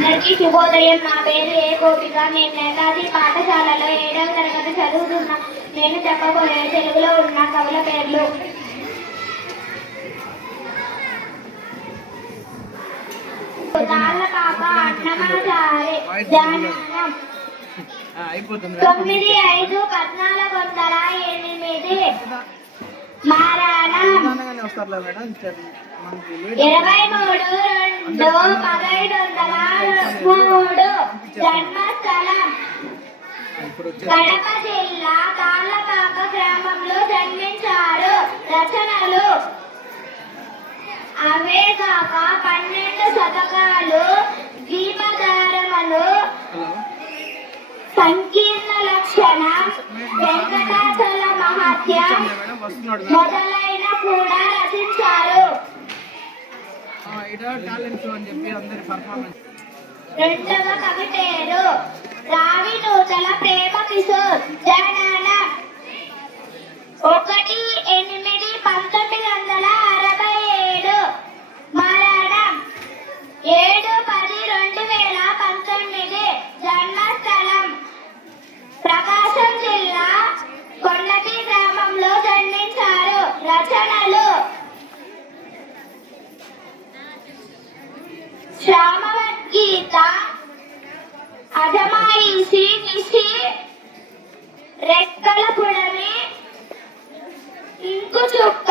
అందరికీ శుభోదయం. నా పేరు ఏ గోపిక. నేను నేతాజీ పాఠశాలలో 7వ తరగతి చదువుతున్నా. నేను చెప్పబోయే తెలుగులో ఉన్న కవుల పేర్లు. తాళ్ళపాక, అన్నమాచారి, జాననం. 9, 5, 1408 మారాణం. 23, 2, 1503 జన్మస్థలం కడప జిల్లా తాళ్ళపాక గ్రామంలో జన్మించారు. రచనలు అవే కాక 12 శతకాలు, దీపధారములు, సంకీర్ణ లక్షణం, వెంకటాచల మహత్యం మొదలైన కూడా రచించారు. రెండవ కవి పేరు రావి నూతల ప్రేమ కిశోర్. జననం 1/8/1967. మరణం 7/10/2019. జన్మస్థలం ప్రకాశం జిల్లా కొండపి గ్రామంలో జన్మించారు. రచనలు శ్యామవద్గీత, అజమాయిషి, నిషి, రెక్కల పుడమి, ఇంకు చుక్క,